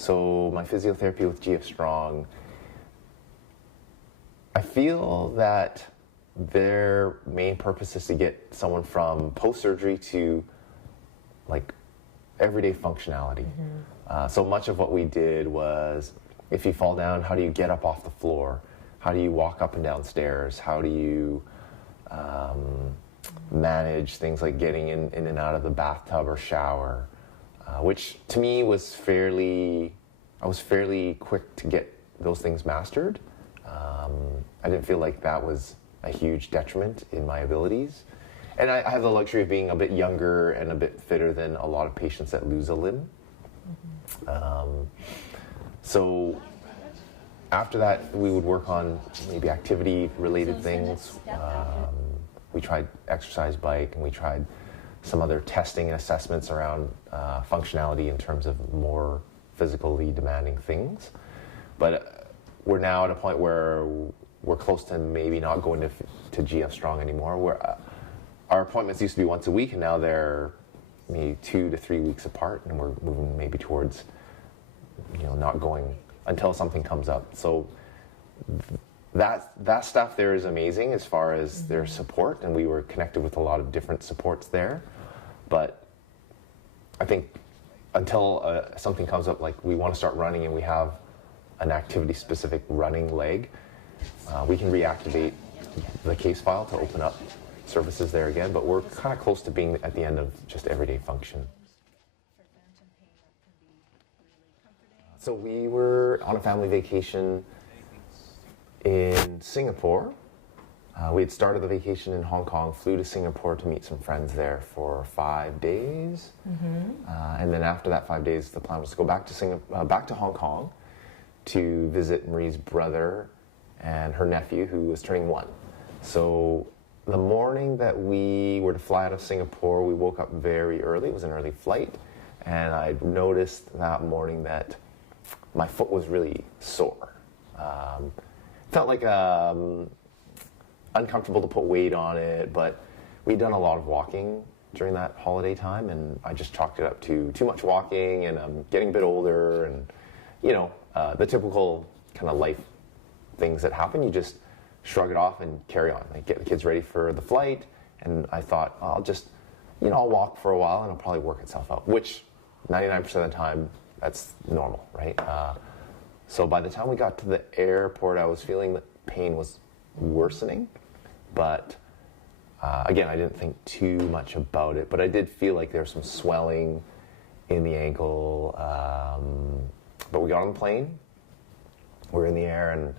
So my physiotherapy with GF Strong, I feel that their main purpose is to get someone from post-surgery to like everyday functionality. So much of what we did was, if you fall down, how do you get up off the floor? How do you walk up and down stairs? How do you manage things like getting in and out of the bathtub or shower? Which to me was I was fairly quick to get those things mastered. I didn't feel like that was a huge detriment in my abilities. And I have the luxury of being a bit younger and a bit fitter than a lot of patients that lose a limb. So after that, we would work on maybe activity-related things. We tried exercise bike, and we tried some other testing and assessments around functionality in terms of more physically demanding things. But we're now at a point where we're close to maybe not going to GF Strong anymore. Our appointments used to be once a week, and now they're maybe 2 to 3 weeks apart, and we're moving maybe towards, not going until something comes up. So that stuff there is amazing as far as their support, and we were connected with a lot of different supports there. But I think until something comes up, like we want to start running and we have an activity-specific running leg, we can reactivate the case file to open up services there again, but we're kind of close to being at the end of just everyday function. So we were on a family vacation in Singapore. We had started the vacation in Hong Kong, flew to Singapore to meet some friends there for 5 days. And then after that 5 days, the plan was to go back to Hong Kong to visit Marie's brother and her nephew, who was turning 1. So the morning that we were to fly out of Singapore, we woke up very early. It was an early flight. And I noticed that morning that my foot was really sore. Felt like uncomfortable to put weight on it, but we'd done a lot of walking during that holiday time, and I just chalked it up to too much walking, and I'm getting a bit older, and the typical kind of life things that happen. You just shrug it off and carry on. Like, get the kids ready for the flight, and I thought, I'll just, I'll walk for a while and it'll probably work itself out, which 99% of the time, that's normal, right? So by the time we got to the airport, I was feeling that pain was worsening, but again, I didn't think too much about it, but I did feel like there was some swelling in the ankle, but we got on the plane, we're in the air, and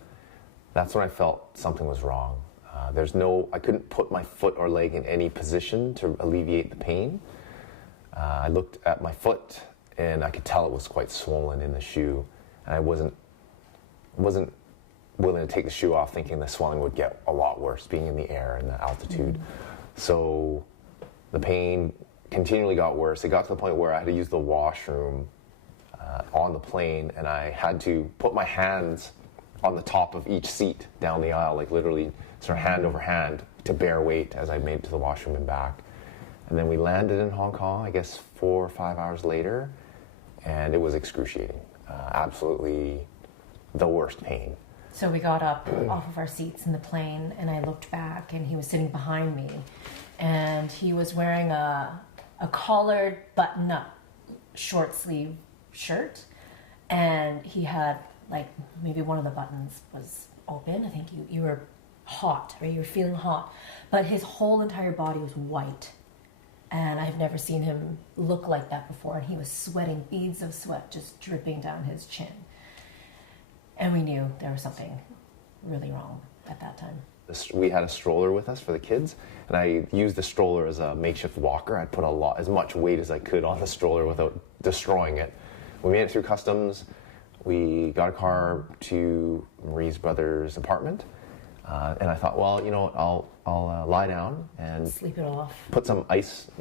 that's when I felt something was wrong. I couldn't put my foot or leg in any position to alleviate the pain. I looked at my foot, and I could tell it was quite swollen in the shoe, and I wasn't willing to take the shoe off, thinking the swelling would get a lot worse being in the air and the altitude. So the pain continually got worse. It got to the point where I had to use the washroom on the plane, and I had to put my hands on the top of each seat down the aisle, like literally sort of hand over hand, to bear weight as I made it to the washroom and back. And then we landed in Hong Kong, I guess 4 or 5 hours later, and it was excruciating. Absolutely the worst pain. So we got up off of our seats in the plane, and I looked back, and he was sitting behind me, and he was wearing a collared button-up short sleeve shirt, and he had like maybe one of the buttons was open. I think you were hot, or you were feeling hot, but his whole entire body was white, and I've never seen him look like that before, and he was sweating, beads of sweat just dripping down his chin. And we knew there was something really wrong at that time. We had a stroller with us for the kids, and I used the stroller as a makeshift walker. I'd put as much weight as I could on the stroller without destroying it. We made it through customs. We got a car to Marie's brother's apartment, and I thought, well, I'll lie down and sleep it off. Put some ice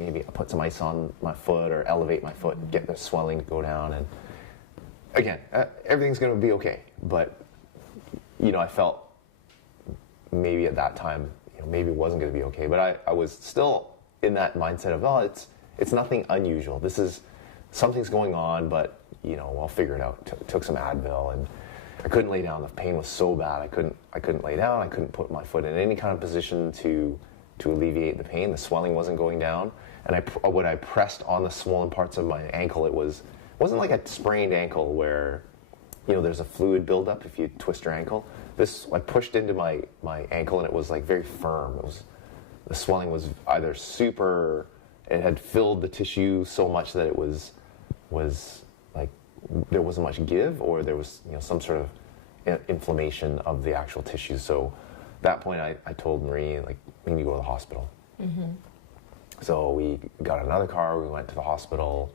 on my foot, or elevate my foot, and get the swelling to go down. And again, everything's going to be okay. But I felt maybe at that time, maybe it wasn't going to be okay. But I was still in that mindset of, it's nothing unusual. Something's going on, but I'll figure it out. Took some Advil, and I couldn't lay down. The pain was so bad. I couldn't lay down. I couldn't put my foot in any kind of position to alleviate the pain. The swelling wasn't going down. And when I pressed on the swollen parts of my ankle, it wasn't like a sprained ankle where, there's a fluid buildup if you twist your ankle. I pushed into my ankle, and it was like very firm. The swelling was either it had filled the tissue so much that it was like there wasn't much give, or there was some sort of inflammation of the actual tissue. So at that point I told Marie, like, we need to go to the hospital. Mm-hmm. So we got another car, we went to the hospital,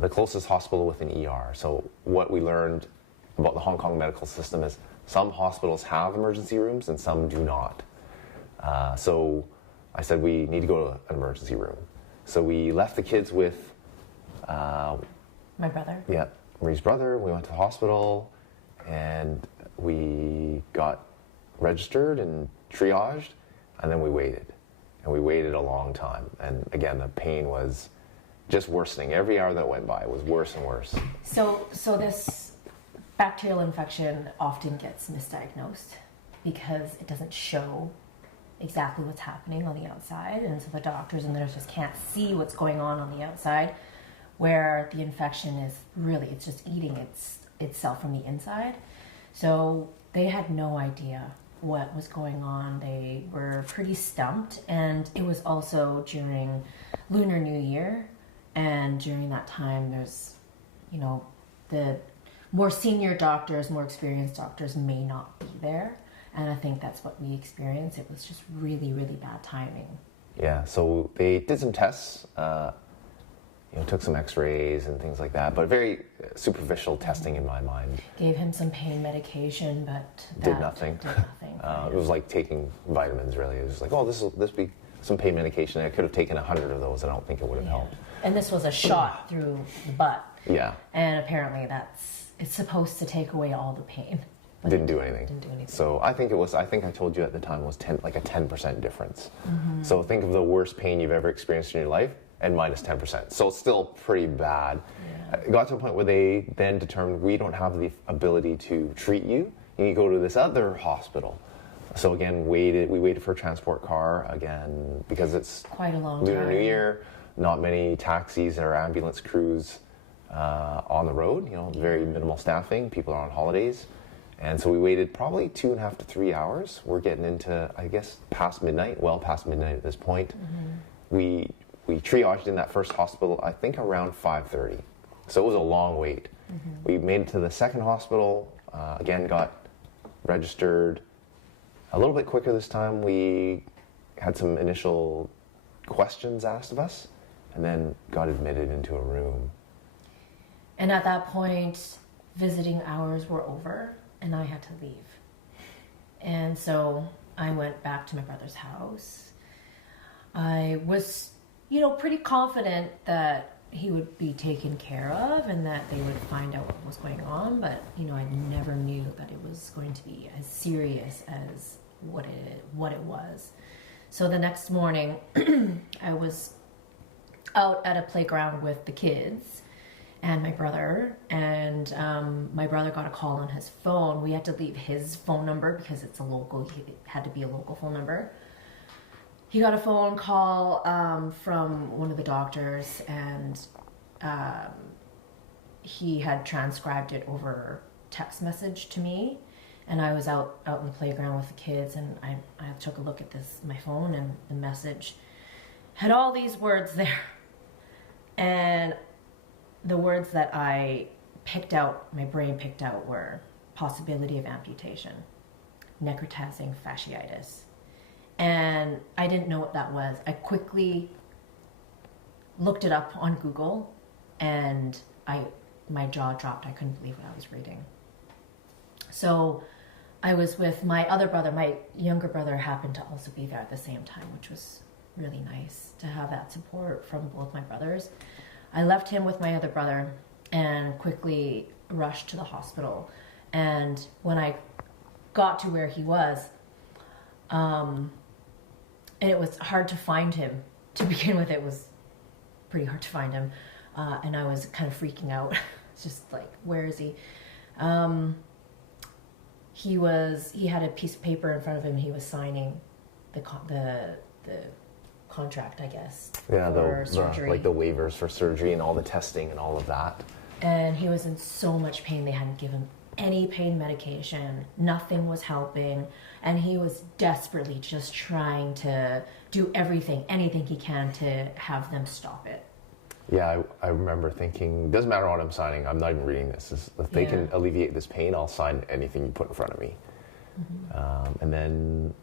the closest hospital with an ER. So what we learned about the Hong Kong medical system is some hospitals have emergency rooms and some do not. So I said, we need to go to an emergency room. So we left the kids with my brother. Yeah, Marie's brother. We went to the hospital, and we got registered and triaged, and then we waited. And we waited a long time. And again, the pain was just worsening. Every hour that went by was worse and worse. So this bacterial infection often gets misdiagnosed because it doesn't show exactly what's happening on the outside, and so the doctors and the nurses can't see what's going on the outside, where the infection is really, it's just eating itself from the inside. So they had no idea what was going on. They were pretty stumped, and it was also during Lunar New Year, and during that time there's, the more senior doctors, more experienced doctors may not be there. And I think that's what we experienced. It was just really, really bad timing. Yeah, so they did some tests, took some x-rays and things like that, but very superficial testing in my mind. Gave him some pain medication, but did nothing. It was like taking vitamins, really. It was like, this be some pain medication. I could have taken 100 of those. I don't think it would have helped. And this was a shot through the butt. Yeah. And apparently it's supposed to take away all the pain. Didn't do anything. So I think I told you at the time it was a 10% difference. Mm-hmm. So think of the worst pain you've ever experienced in your life and minus 10%. So it's still pretty bad. Yeah. It got to a point where they then determined, we don't have the ability to treat you. You need to go to this other hospital. So again, we waited for a transport car again, because it's quite a long Lunar time. New Year, not many taxis or ambulance crews on the road, very minimal staffing, people are on holidays. And so we waited probably 2.5 to 3 hours. We're getting into, I guess, past midnight at this point. Mm-hmm. We triaged in that first hospital, I think around 5:30. So it was a long wait. Mm-hmm. We made it to the second hospital, again got registered a little bit quicker this time. We had some initial questions asked of us, and then got admitted into a room. And at that point, visiting hours were over, and I had to leave. And so I went back to my brother's house. I was, pretty confident that he would be taken care of and that they would find out what was going on, but, I never knew that it was going to be as serious as what it was. So the next morning, I was out at a playground with the kids and my brother, and my brother got a call on his phone. We had to leave his phone number because it had to be a local phone number. He got a phone call from one of the doctors, and he had transcribed it over text message to me. And I was out in the playground with the kids, and I took a look at my phone, and the message had all these words there. And the words that my brain picked out were possibility of amputation, necrotizing fasciitis. And I didn't know what that was. I quickly looked it up on Google, and my jaw dropped. I couldn't believe what I was reading. So I was with my other brother. My younger brother happened to also be there at the same time, which was really nice to have that support from both my brothers. I left him with my other brother and quickly rushed to the hospital. And when I got to where he was, it was hard to find him. To begin with, it was pretty hard to find him. And I was kind of freaking out It's just like, where is he? He had a piece of paper in front of him. And he was signing the contract, I guess. Yeah, for surgery. like the waivers for surgery and all the testing and all of that. And he was in so much pain. They hadn't given him any pain medication. Nothing was helping. And he was desperately just trying to do anything he can to have them stop it. Yeah, I remember thinking, doesn't matter what I'm signing, I'm not even reading this. If they can alleviate this pain, I'll sign anything you put in front of me. And then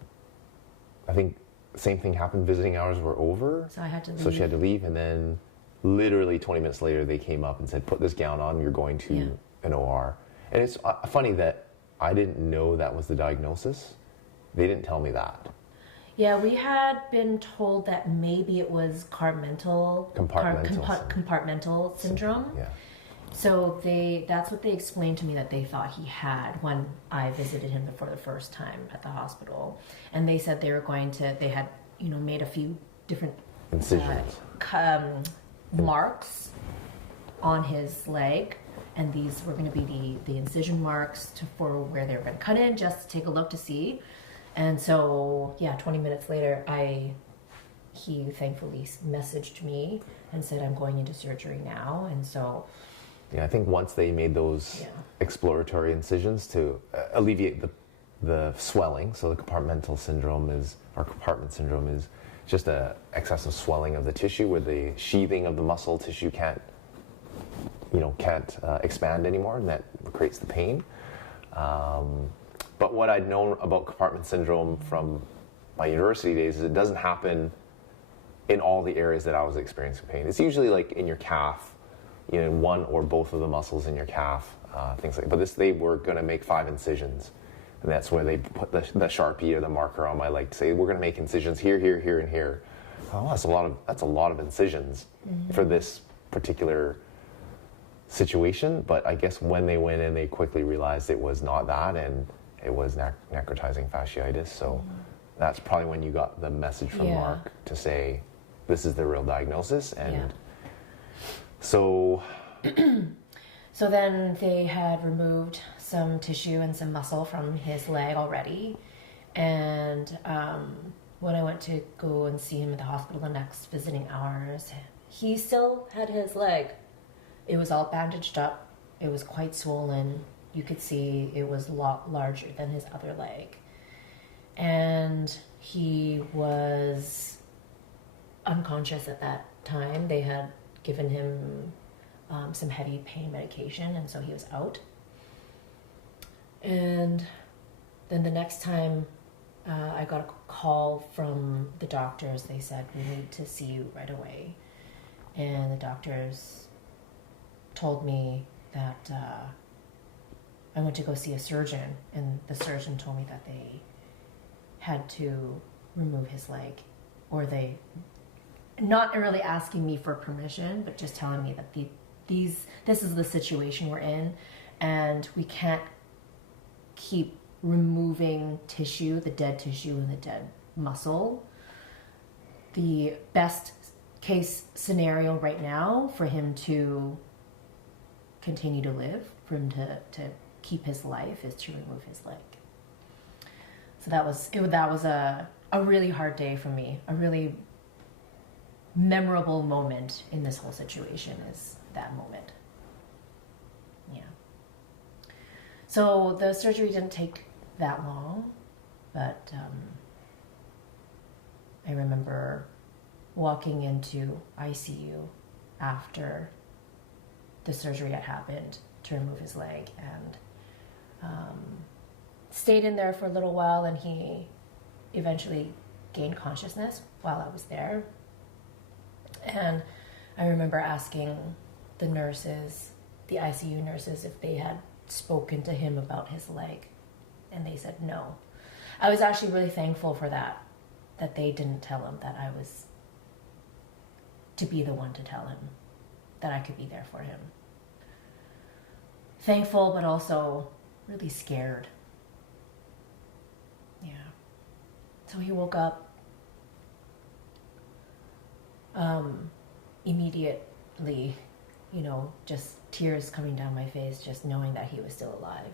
I think the same thing happened, visiting hours were over. So I had to leave. So she had to leave, and then literally 20 minutes later, they came up and said, put this gown on, you're going to an OR. And it's funny that I didn't know that was the diagnosis. They didn't tell me that. Yeah, we had been told that maybe it was compartmental syndrome. Yeah. So that's what they explained to me that they thought he had when I visited him for the first time at the hospital. And they said they had, made a few different incisions, marks on his leg. And these were going to be the incision marks for where they were going to cut in, just to take a look to see. And so, 20 minutes later, he thankfully messaged me and said, I'm going into surgery now. And so... Yeah, I think once they made those exploratory incisions to alleviate the swelling, so the compartment syndrome is just a excessive swelling of the tissue where the sheathing of the muscle tissue can't expand anymore, and that creates the pain. But what I'd known about compartment syndrome from my university days is it doesn't happen in all the areas that I was experiencing pain. It's usually like in your calf, one or both of the muscles in your calf, things like. But they were going to make 5 incisions, and that's where they put the Sharpie or the marker on my leg to say we're going to make incisions here, here, here, and here. Oh, that's a lot of incisions for this particular situation. But I guess when they went in, they quickly realized it was not that, and it was necrotizing fasciitis. So that's probably when you got the message from Mark to say this is the real diagnosis. And so so then they had removed some tissue and some muscle from his leg already. And when I went to go and see him at the hospital the next visiting hours, he still had his leg. It was all bandaged up. It was quite swollen. You could see it was a lot larger than his other leg. And he was unconscious at that time. They had given him some heavy pain medication, and so he was out. And then the next time I got a call from the doctors, they said, we need to see you right away. And the doctors told me that I went to go see a surgeon, and the surgeon told me that they had to remove his leg, or they not really asking me for permission, but just telling me that this is the situation we're in, and we can't keep removing tissue, the dead tissue and the dead muscle. The best case scenario right now for him to continue to live, for him to keep his life, is to remove his leg. So that was a really hard day for me, a really memorable moment in this whole situation is that moment. Yeah. So the surgery didn't take that long, but I remember walking into ICU after the surgery had happened to remove his leg, and stayed in there for a little while, and he eventually gained consciousness while I was there. And I remember asking the nurses, the ICU nurses, if they had spoken to him about his leg, and they said no. I was actually really thankful for that they didn't tell him that I was to be the one to tell him that I could be there for him. Thankful, but also really scared. Yeah. So he woke up immediately just tears coming down my face, just knowing that he was still alive,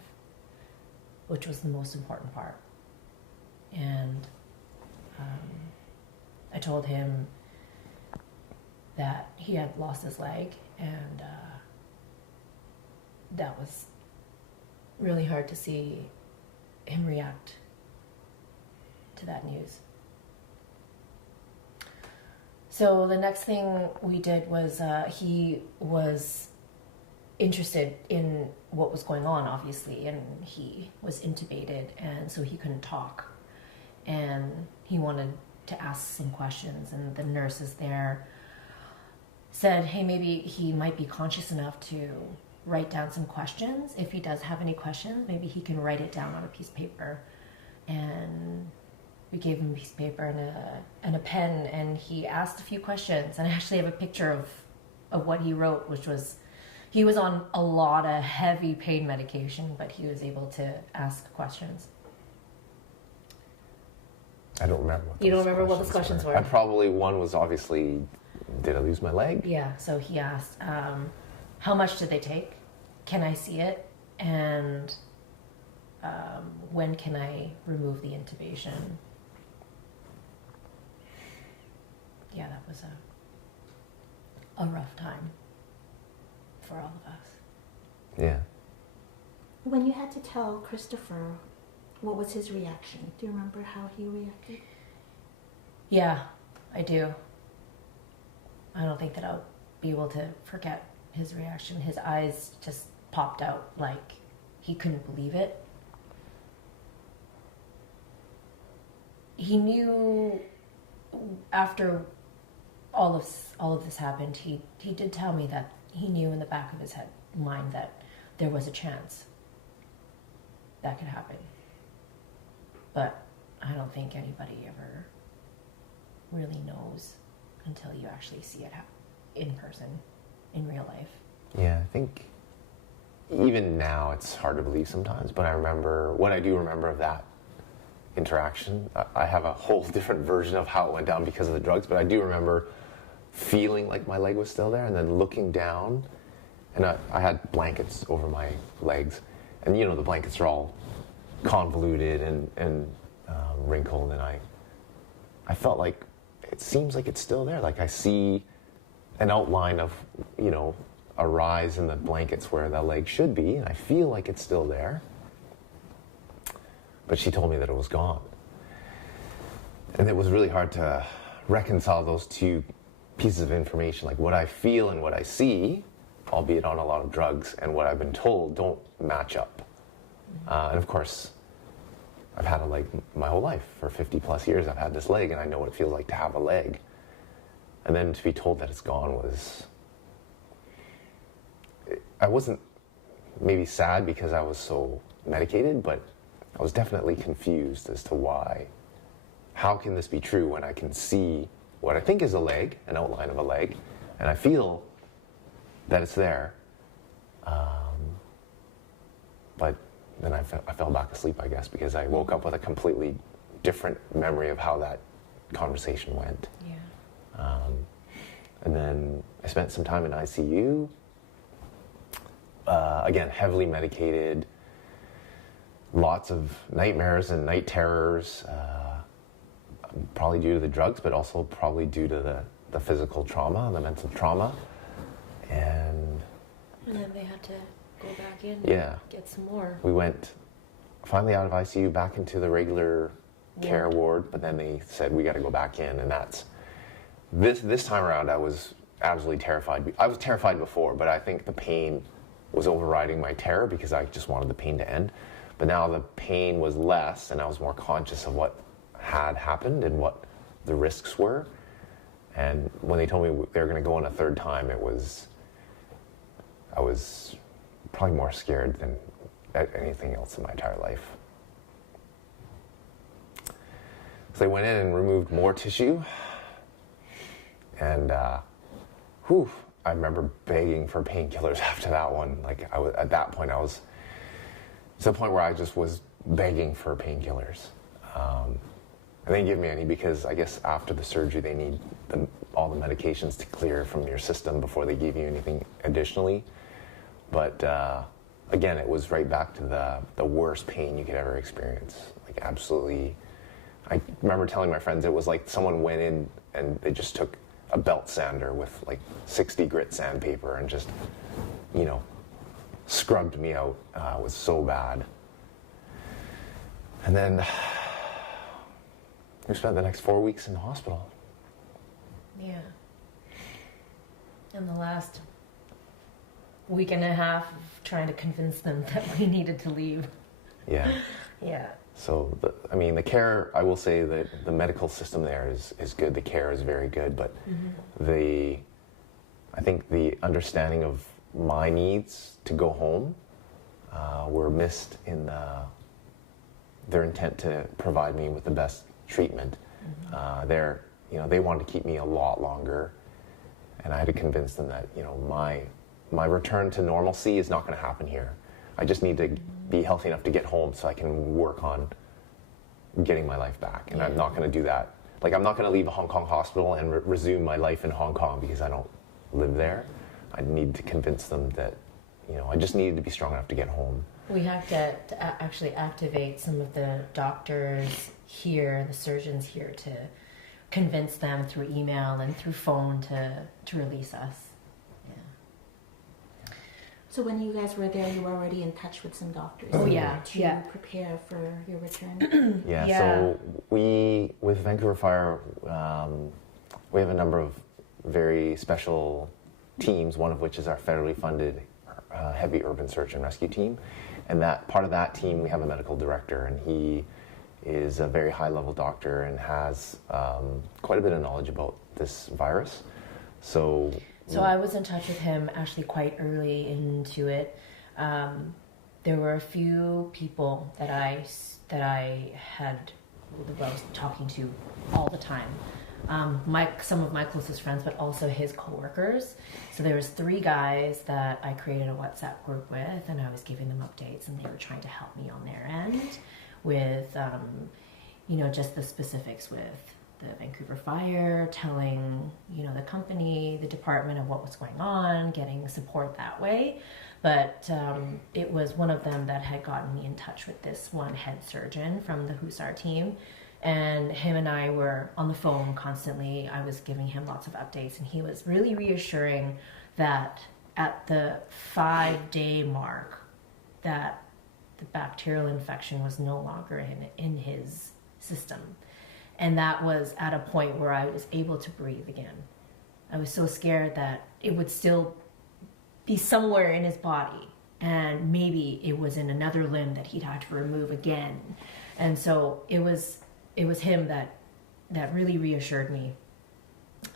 which was the most important part. And I told him that he had lost his leg, and that was really hard to see him react to that news. So the next thing we did was he was interested in what was going on, obviously, and he was intubated, and so he couldn't talk. And he wanted to ask some questions, and the nurses there said, hey, maybe he might be conscious enough to write down some questions. If he does have any questions, maybe he can write it down on a piece of paper. And we gave him a piece of paper and a pen, and he asked a few questions. And I actually have a picture of what he wrote, which was, he was on a lot of heavy pain medication, but he was able to ask questions. I don't remember what You don't remember what those questions were? One was obviously, did I lose my leg? Yeah, so he asked, how much did they take? Can I see it? And when can I remove the intubation? Yeah, that was a rough time for all of us. Yeah. When you had to tell Christopher, what was his reaction? Do you remember how he reacted? Yeah, I do. I don't think that I'll be able to forget his reaction. His eyes just popped out like he couldn't believe it. He knew after all of this happened, he did tell me that he knew in the back of his mind that there was a chance that could happen. But I don't think anybody ever really knows until you actually see it in person, in real life. Yeah, I think even now it's hard to believe sometimes, but what I do remember of that interaction, I have a whole different version of how it went down because of the drugs, but I do remember feeling like my leg was still there and then looking down, and I had blankets over my legs, and the blankets are all convoluted and wrinkled, and I felt like it seems like it's still there. Like I see an outline of, a rise in the blankets where that leg should be, and I feel like it's still there. But she told me that it was gone. And it was really hard to reconcile those two pieces of information, like what I feel and what I see, albeit on a lot of drugs, and what I've been told don't match up. And of course, I've had a leg my whole life. For 50 plus years, I've had this leg, and I know what it feels like to have a leg. And then to be told that it's gone I wasn't maybe sad because I was so medicated, but I was definitely confused as to why. How can this be true when I can see what I think is a leg, an outline of a leg, and I feel that it's there? But then I fell back asleep, I guess, because I woke up with a completely different memory of how that conversation went. Yeah. And then I spent some time in ICU. Again, heavily medicated, lots of nightmares and night terrors, probably due to the drugs, but also probably due to the physical trauma, the mental trauma. And then they had to go back in yeah, and get some more. we went finally out of ICU back into the regular care ward, but then they said we got to go back in, and that's this time around I was absolutely terrified. I was terrified before, but I think the pain was overriding my terror because I just wanted the pain to end. But now the pain was less, and I was more conscious of what had happened and what the risks were. And when they told me they were going to go in a third time, I was probably more scared than anything else in my entire life. So they went in and removed more tissue, and I remember begging for painkillers after that one. Like at that point, I was to the point where I just was begging for painkillers. And they didn't give me any because I guess after the surgery they need all the medications to clear from your system before they give you anything additionally. But again, it was right back to the worst pain you could ever experience. Like absolutely. I remember telling my friends it was like someone went in and they just took a belt sander with like 60 grit sandpaper and just, you know, scrubbed me out. It was so bad. And then we spent the next 4 weeks in the hospital. Yeah. And the last week and a half of trying to convince them that we needed to leave. Yeah. Yeah. So, the care, I will say that the medical system there is good. The care is very good, but I think the understanding of my needs to go home were missed in their intent to provide me with the best treatment. They wanted to keep me a lot longer, and I had to convince them that, my return to normalcy is not going to happen here. I just need to be healthy enough to get home so I can work on getting my life back. And I'm not going to do that. Like, I'm not going to leave a Hong Kong hospital and resume my life in Hong Kong because I don't live there. I need to convince them that, I just needed to be strong enough to get home. We have to actually activate some of the doctors here, the surgeons here, to convince them through email and through phone to release us. So when you guys were there, you were already in touch with some doctors. Oh, yeah. To prepare for your return. So with Vancouver Fire, we have a number of very special teams, one of which is our federally funded heavy urban search and rescue team. And that part of that team, we have a medical director, and he is a very high-level doctor and has quite a bit of knowledge about this virus. So I was in touch with him actually quite early into it. There were a few people that I was talking to all the time. Some of my closest friends, but also his coworkers. So there was 3 guys that I created a WhatsApp group with, and I was giving them updates, and they were trying to help me on their end with, just the specifics with the Vancouver Fire, telling, the company, the department of what was going on, getting support that way. But it was one of them that had gotten me in touch with this one head surgeon from the Hussar team. And him and I were on the phone constantly. I was giving him lots of updates, and he was really reassuring that at the 5-day mark, that the bacterial infection was no longer in his system. And that was at a point where I was able to breathe again. I was so scared that it would still be somewhere in his body, and maybe it was in another limb that he'd have to remove again. And so it was him that really reassured me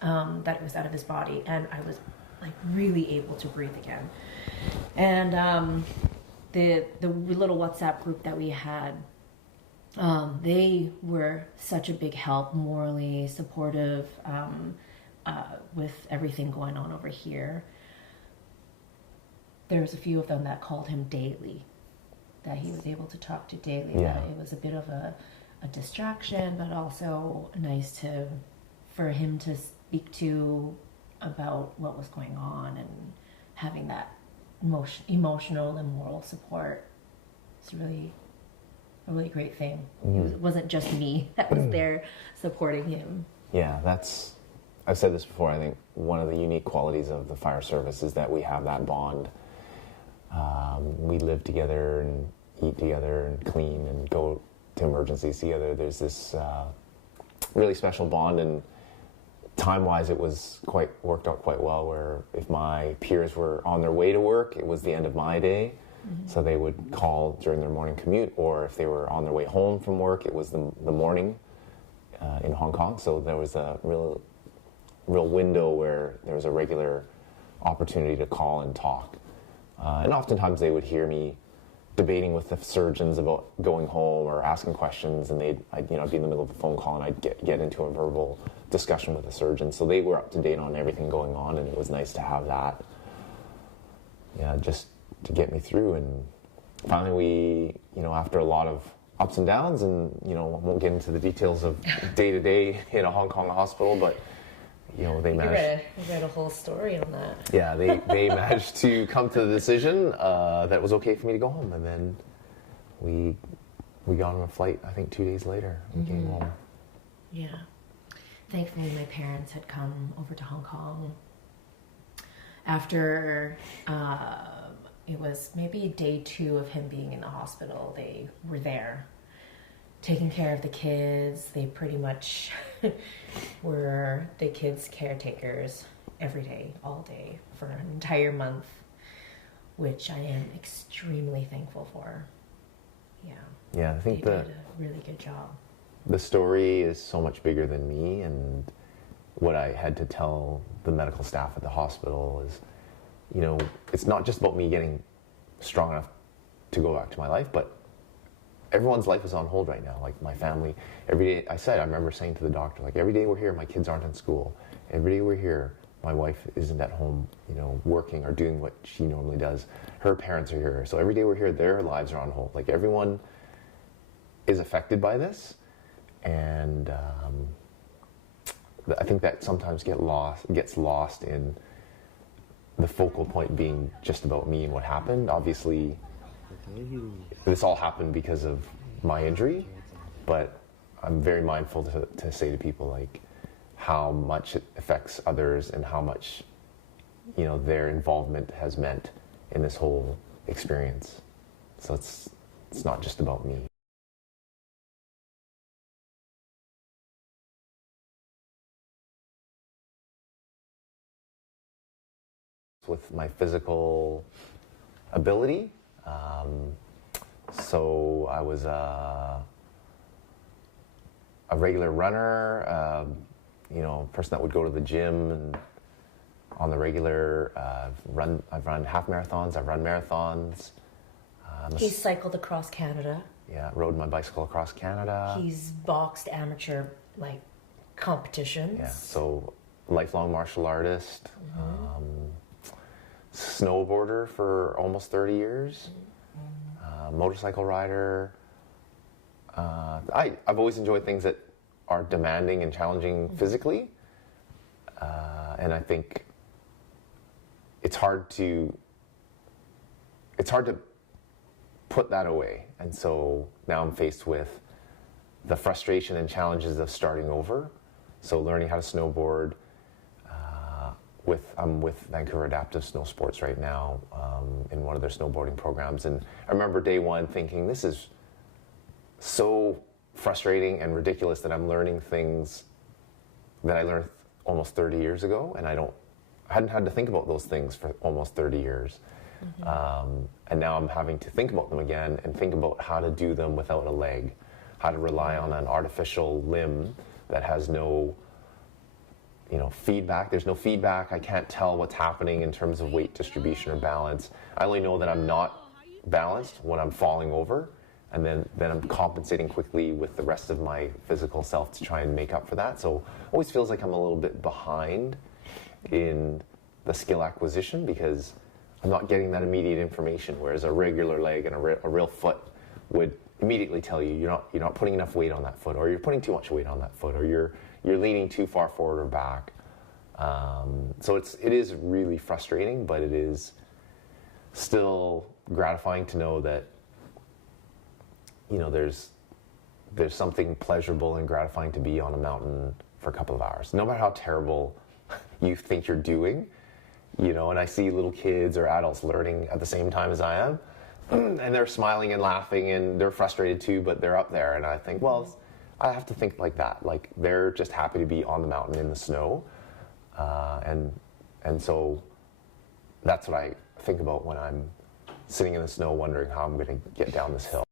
that it was out of his body, and I was like really able to breathe again. And the little WhatsApp group that we had, they were such a big help, morally supportive with everything going on over here. There was a few of them that called him daily, that he was able to talk to daily. Yeah. That it was a bit of a distraction, but also nice for him to speak to about what was going on, and having that emotional and moral support. It's really a really great thing. It wasn't just me that was there supporting him. Yeah, I've said this before, I think one of the unique qualities of the fire service is that we have that bond. We live together and eat together and clean and go to emergencies together. There's this really special bond, and time-wise it worked out quite well, where if my peers were on their way to work, it was the end of my day. So they would call during their morning commute, or if they were on their way home from work, it was the morning in Hong Kong. So there was a real window where there was a regular opportunity to call and talk. And oftentimes they would hear me debating with the surgeons about going home or asking questions, and I'd be in the middle of the phone call, and I'd get into a verbal discussion with the surgeon. So they were up to date on everything going on, and it was nice to have that. Yeah, just to get me through. And finally we, after a lot of ups and downs, and I won't get into the details of day to day in a Hong Kong hospital, but they managed. You read a whole story on that. Yeah, they managed to come to the decision that it was okay for me to go home, and then we got on a flight. I think 2 days later, we came home. Yeah. Thankfully, my parents had come over to Hong Kong after it was maybe day 2 of him being in the hospital. They were there taking care of the kids. They pretty much were the kids' caretakers every day, all day, for an entire month, which I am extremely thankful for. Yeah. Yeah, I think they did a really good job. The story is so much bigger than me, and what I had to tell the medical staff at the hospital is, it's not just about me getting strong enough to go back to my life, but everyone's life is on hold right now. Like my family, every day, I remember saying to the doctor, like, every day we're here, my kids aren't in school. Every day we're here, my wife isn't at home, working or doing what she normally does. Her parents are here. So every day we're here, their lives are on hold. Like everyone is affected by this. And I think that sometimes gets lost in the focal point being just about me and what happened. Obviously, this all happened because of my injury, but I'm very mindful to say to people like how much it affects others and how much their involvement has meant in this whole experience. So it's not just about me. With my physical ability. So I was a regular runner, person that would go to the gym and on the regular. I've run half marathons, I've run marathons. He's cycled across Canada. Yeah, rode my bicycle across Canada. He's boxed amateur competitions. Yeah, so lifelong martial artist. Snowboarder for almost 30 years, motorcycle rider. I've always enjoyed things that are demanding and challenging physically, and I think it's hard to put that away. And so now I'm faced with the frustration and challenges of starting over. So learning how to snowboard. I'm with Vancouver Adaptive Snow Sports right now in one of their snowboarding programs. And I remember day one thinking, this is so frustrating and ridiculous that I'm learning things that I learned almost 30 years ago, and I hadn't had to think about those things for almost 30 years. And now I'm having to think about them again and think about how to do them without a leg, how to rely on an artificial limb that has no feedback. There's no feedback. I can't tell what's happening in terms of weight distribution or balance. I only know that I'm not balanced when I'm falling over, and then I'm compensating quickly with the rest of my physical self to try and make up for that. So it always feels like I'm a little bit behind in the skill acquisition because I'm not getting that immediate information, whereas a regular leg and a real foot would immediately tell you you're not putting enough weight on that foot, or you're putting too much weight on that foot, or you're leaning too far forward or back. So it is really frustrating, but it is still gratifying to know that there's something pleasurable and gratifying to be on a mountain for a couple of hours, no matter how terrible you think you're doing. And I see little kids or adults learning at the same time as I am, and they're smiling and laughing and they're frustrated too, but they're up there, and I think, well, I have to think like that. Like they're just happy to be on the mountain in the snow, and so that's what I think about when I'm sitting in the snow wondering how I'm going to get down this hill.